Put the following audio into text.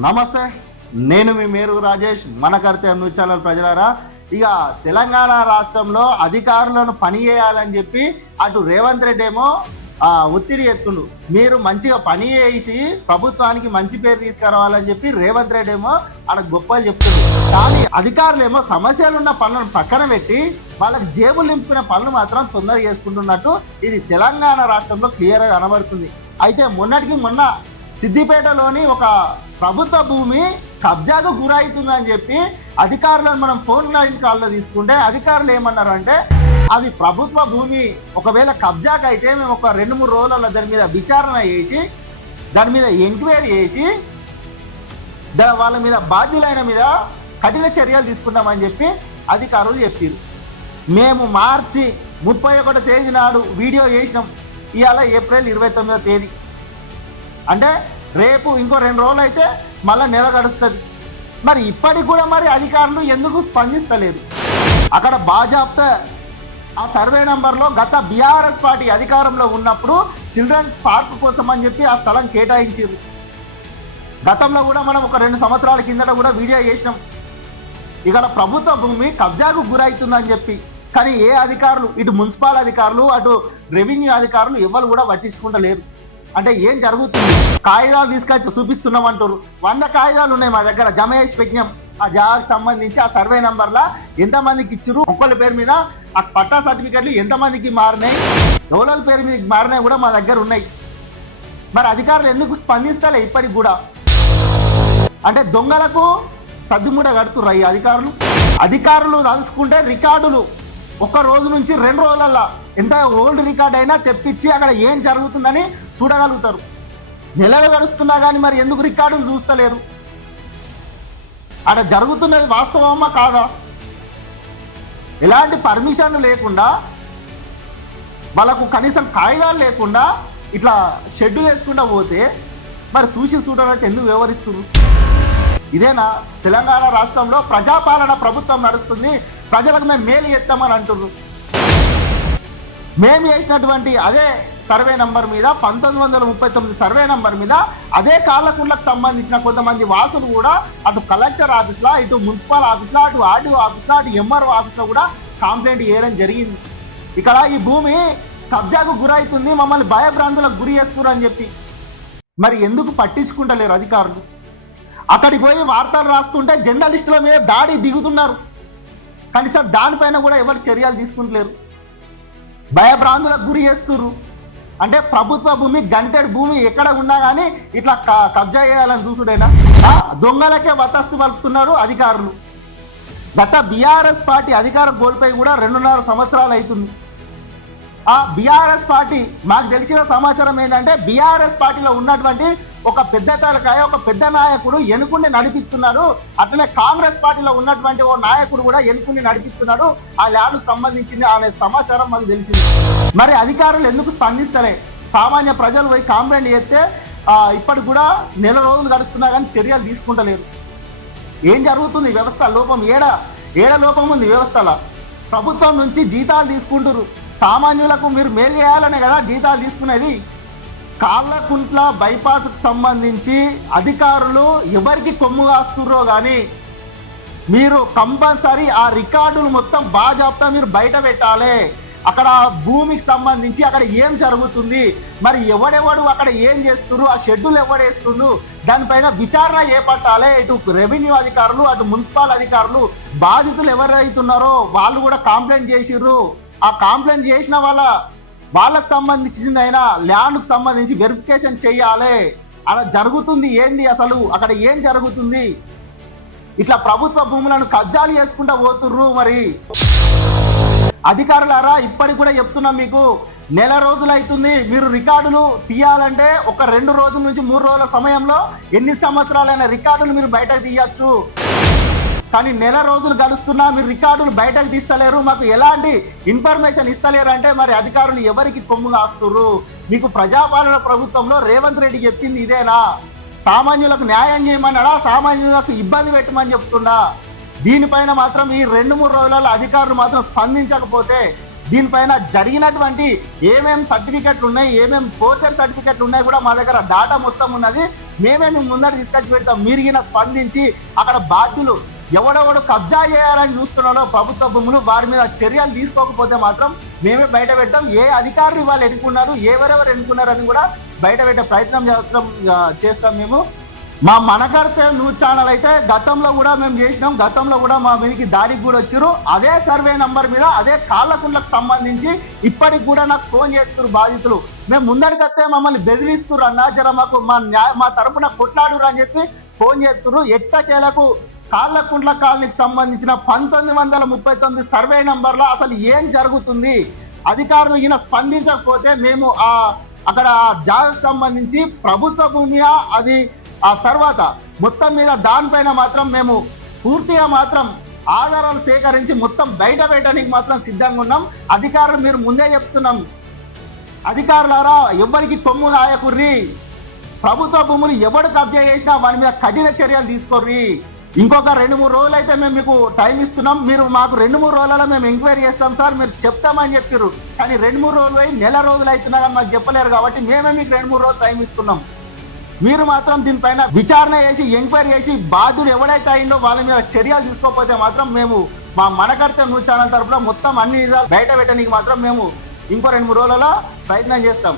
నమస్తే, నేను మీ మేరు రాజేష్. మన కర్తవ్యం న్యూస్ ఛానల్ ప్రజలారా, ఇక తెలంగాణ రాష్ట్రంలో అధికారులను పని చేయాలని చెప్పి అటు రేవంత్ రెడ్డి ఏమో ఒత్తిడి ఎత్తుండు. మీరు మంచిగా పని చేసి ప్రభుత్వానికి మంచి పేరు తీసుకురావాలని చెప్పి రేవంత్ రెడ్డి ఏమో ఆడ గొప్పలు చెప్తుంది. కానీ అధికారులు ఏమో సమస్యలు ఉన్న పనులను పక్కన పెట్టి వాళ్ళకి జేబులు నింపుకునే పనులు మాత్రం తొందరగా చేసుకుంటున్నట్టు ఇది తెలంగాణ రాష్ట్రంలో క్లియర్గా కనబడుతుంది. అయితే మొన్నటికి మొన్న సిద్దిపేటలోని ఒక ప్రభుత్వ భూమి కబ్జాకు గురవుతుందని చెప్పి అధికారులను మనం ఫోన్ లైన్ కాల్లో తీసుకుంటే అధికారులు ఏమన్నారు అంటే, అది ప్రభుత్వ భూమి ఒకవేళ కబ్జాకు అయితే మేము ఒక 2-3 రోజులలో దాని మీద విచారణ చేసి దాని మీద ఎంక్వైరీ చేసి వాళ్ళ మీద బాధ్యులైన మీద కఠిన చర్యలు తీసుకుంటామని చెప్పి అధికారులు చెప్పారు. మేము మార్చి 31 తేదీ నాడు వీడియో చేసినాం. ఇవాళ ఏప్రిల్ 29వ తేదీ, అంటే రేపు ఇంకో 2 రోజులు అయితే మళ్ళీ నెల గడుస్తుంది. మరి ఇప్పటికి కూడా మరి అధికారులు ఎందుకు స్పందిస్తలేరు? అక్కడ బాజాప్తా ఆ సర్వే నంబర్లో గత బీఆర్ఎస్ పార్టీ అధికారంలో ఉన్నప్పుడు చిల్డ్రన్స్ పార్క్ కోసం అని చెప్పి ఆ స్థలం కేటాయించారు. గతంలో కూడా మనం ఒక 2 సంవత్సరాల కిందట కూడా వీడియో చేసినాం. ఇక్కడ ప్రభుత్వ భూమి కబ్జాకు గురవుతుందని చెప్పి, కానీ ఏ అధికారులు, ఇటు మున్సిపల్ అధికారులు అటు రెవెన్యూ అధికారులు ఎవరు కూడా పట్టించుకుంటలేరు. అంటే ఏం జరుగుతుంది? కాగితాలు తీసుకొచ్చి చూపిస్తున్నామంటారు. 100 కాగితాలు ఉన్నాయి మా దగ్గర, జమ చేసి పెట్టినాం. ఆ జాగాకు సంబంధించి ఆ సర్వే నంబర్లా ఎంతమందికి ఇచ్చారు, ఒక్కళ్ళ పేరు మీద ఆ పట్టా సర్టిఫికెట్లు ఎంతమందికి మారినాయి, ఎవరి పేరు మీద మారినాయి కూడా మా దగ్గర ఉన్నాయి. మరి అధికారులు ఎందుకు స్పందిస్తలే ఇప్పటికి కూడా? అంటే దొంగలకు సద్దుమూడ కడుతుర్రు ఈ అధికారులు తలుసుకుంటే రికార్డులు 1 రోజు నుంచి 2 రోజులల్లా ఎంత ఓల్డ్ రికార్డ్ అయినా తెప్పించి అక్కడ ఏం జరుగుతుందని చూడగలుగుతారు. నెలలు గడుస్తున్నా కానీ మరి ఎందుకు రికార్డులు చూస్తలేరు? అక్కడ జరుగుతున్నది వాస్తవమా కాదా? ఎలాంటి పర్మిషన్లు లేకుండా, వాళ్ళకు కనీసం కాగితాలు లేకుండా ఇట్లా షెడ్ వేసుకుంటూ పోతే మరి చూడనట్టు ఎందుకు వ్యవహరిస్తున్నారు? ఇదేనా తెలంగాణ రాష్ట్రంలో ప్రజాపాలన ప్రభుత్వం నడుస్తుంది, ప్రజలకు మేము మేలు చేస్తామని అంటున్నారు. మేము చేసినటువంటి అదే సర్వే నంబర్ మీద 1939 సర్వే నంబర్ మీద అదే కాళ్ళకుండకు సంబంధించిన కొంతమంది వాసులు కూడా అటు కలెక్టర్ ఆఫీస్లో, ఇటు మున్సిపల్ ఆఫీస్లో, అటు ఆర్డీఓ ఆఫీస్లో, అటు ఎంఆర్ఓ ఆఫీస్లో కూడా కంప్లైంట్ చేయడం జరిగింది. ఇక్కడ ఈ భూమి కబ్జాకు గురవుతుంది, మమ్మల్ని భయభ్రాంతులకు గురి చేస్తున్నారు అని చెప్పి. మరి ఎందుకు పట్టించుకుంటలేరు అధికారులు? అక్కడికి పోయి వార్తలు రాస్తుంటే జర్నలిస్టుల మీద దాడి దిగుతున్నారు. కనీసం దానిపైన కూడా ఎవరు చర్యలు తీసుకుంటలేరు. భయభ్రాంతులకు గురి చేస్తున్నారు. అంటే ప్రభుత్వ భూమి, గంటెడ్ భూమి ఎక్కడ ఉన్నా కానీ ఇట్లా కబ్జా చేయాలని చూసుడైనా? దొంగలకే వతస్తు పలుకుతున్నారు అధికారులు. గత బీఆర్ఎస్ పార్టీ అధికారం కోల్పోయి కూడా 2.5 సంవత్సరాలు అవుతుంది. ఆ బీఆర్ఎస్ పార్టీ, మాకు తెలిసిన సమాచారం ఏంటంటే బీఆర్ఎస్ పార్టీలో ఉన్నటువంటి ఒక పెద్ద తలకాయ, ఒక పెద్ద నాయకుడు ఎన్నుకుని నడిపిస్తున్నాడు. అట్లనే కాంగ్రెస్ పార్టీలో ఉన్నటువంటి ఓ నాయకుడు కూడా ఎన్నుకుని నడిపిస్తున్నాడు. ఆ ల్యాండ్కు సంబంధించింది అనే సమాచారం మాకు తెలిసింది. మరి అధికారులు ఎందుకు స్పందిస్తలే? సామాన్య ప్రజలు పోయి కంప్లైంట్ చేస్తే ఇప్పటికి కూడా నెల రోజులు గడుస్తున్నా కానీ చర్యలు తీసుకుంటలేరు. ఏం జరుగుతుంది? వ్యవస్థ లోపం ఏడ లోపం ఉంది వ్యవస్థలో? ప్రభుత్వం నుంచి జీతాలు తీసుకుంటారు. సామాన్యులకు మీరు మేలు చేయాలనే కదా జీతాలు తీసుకునేది. కాళ్ళకుంట్ల బైపాస్కు సంబంధించి అధికారులు ఎవరికి కొమ్ము కాస్తుర్రో కానీ మీరు కంపల్సరీ ఆ రికార్డులు మొత్తం బాజాప్తా మీరు బయట పెట్టాలి. అక్కడ భూమికి సంబంధించి అక్కడ ఏం జరుగుతుంది, మరి ఎవడెవడు అక్కడ ఏం చేస్తున్నారు, ఆ షెడ్యూల్ ఎవడేస్తుండ్రు, దానిపైన విచారణ చేపట్టాలి. ఇటు రెవెన్యూ అధికారులు, అటు మున్సిపల్ అధికారులు, బాధితులు ఎవరైతున్నారో వాళ్ళు కూడా కంప్లైంట్ చేసిర్రు. ఆ కంప్లైంట్ చేసిన వాళ్ళకు సంబంధించిన ల్యాండ్కు సంబంధించి వెరిఫికేషన్ చేయాలి. అలా జరుగుతుంది ఏంది? అసలు అక్కడ ఏం జరుగుతుంది? ఇట్లా ప్రభుత్వ భూములను కబ్జాలు చేసుకుంటూ పోతుర్రు. మరి అధికారులారా, ఇప్పటికి కూడా చెప్తున్నాం మీకు, నెల రోజులు అవుతుంది. మీరు రికార్డులు తీయాలంటే ఒక 2 రోజుల నుంచి 3 రోజుల సమయంలో ఎన్ని సంవత్సరాలైన రికార్డులు మీరు బయటకు తీయచ్చు. కానీ నెల రోజులు గడుస్తున్నా మీరు రికార్డులు బయటకు తీస్తలేరు, మాకు ఎలాంటి ఇన్ఫర్మేషన్ ఇస్తలేరు. అంటే మరి అధికారులు ఎవరికి కొమ్ము కాస్తుర్రు? మీకు ప్రజాపాలన ప్రభుత్వంలో రేవంత్ రెడ్డి చెప్పింది ఇదేనా? సామాన్యులకు న్యాయం చేయమన్నాడా? సామాన్యులకు ఇబ్బంది పెట్టమని చెప్తున్నా? దీనిపైన మాత్రం ఈ 2-3 రోజులలో అధికారులు మాత్రం స్పందించకపోతే దీనిపైన జరిగినటువంటి ఏమేం సర్టిఫికెట్లు ఉన్నాయి, ఏమేం ఫోర్జరీ సర్టిఫికెట్లు ఉన్నాయి కూడా మా దగ్గర డాటా మొత్తం ఉన్నది. మేమే ముందర తీసుకొచ్చి పెడతాం. మీరు ఈయన స్పందించి అక్కడ బాధ్యులు ఎవడెవడు కబ్జా చేయాలని చూస్తున్నాడో ప్రభుత్వ భూములు వారి మీద చర్యలు తీసుకోకపోతే మాత్రం మేమే బయట పెడతాం. ఏ అధికారులు వాళ్ళు ఎన్నుకున్నారు, ఎవరెవరు ఎన్నుకున్నారని కూడా బయట పెట్టే ప్రయత్నం చేస్తాం. మేము మా మనకర్తే న్యూస్ ఛానల్ అయితే గతంలో కూడా మేము చేసినాం. గతంలో కూడా మా మీదకి దాడికి కూడా వచ్చారు. అదే సర్వే నంబర్ మీద అదే కాళ్ళకుండ్లకు సంబంధించి ఇప్పటికి కూడా నాకు ఫోన్ చేస్తున్నారు బాధితులు. మేము ముందడికత్తే మమ్మల్ని బెదిరిస్తున్నారు అన్న, జర మాకు మా తరపున కొట్లాడురు అని చెప్పి ఫోన్ చేస్తున్నారు. ఎట్టకేలకు కాళ్ళకుంట్ల కాలనీకి సంబంధించిన 1939 సర్వే నంబర్లో అసలు ఏం జరుగుతుంది, అధికారులు ఈయన స్పందించకపోతే మేము అక్కడ జాగకు సంబంధించి ప్రభుత్వ భూమియా అది ఆ తర్వాత మొత్తం మీద దానిపైన మాత్రం మేము పూర్తిగా మాత్రం ఆధారాలు సేకరించి మొత్తం బయట పెట్టడానికి మాత్రం సిద్ధంగా ఉన్నాం. అధికారులు మీరు ముందే చెప్తున్నాం, అధికారులారా ఎవరికి కొమ్ము నాయకుర్రి, ప్రభుత్వ భూములు ఎవడు కబ్జా చేసినా వారి మీద కఠిన చర్యలు తీసుకోర్రి. ఇంకొక 2-3 రోజులు అయితే మేము మీకు టైం ఇస్తున్నాం. మీరు మాకు 2-3 రోజులలో మేము ఎంక్వైరీ చేస్తాం సార్ మీరు చెప్తామని చెప్పారు. కానీ 2-3 రోజులు అయి నెల రోజులు అవుతున్నా కానీ మాకు చెప్పలేరు. కాబట్టి మేమే మీకు 2-3 రోజులు టైం ఇస్తున్నాం. మీరు మాత్రం దీనిపైన విచారణ చేసి ఎంక్వైరీ చేసి బాధ్యుడు ఎవడైతే అయిందో వాళ్ళ మీద చర్యలు తీసుకోకపోతే మాత్రం మేము మా మనకర్తే న్యూస్ ఛానల్ తరఫున మొత్తం అన్ని నిజాలు బయట పెట్టడానికి మాత్రం మేము ఇంకో 2-3 రోజులలో ప్రయత్నం చేస్తాం.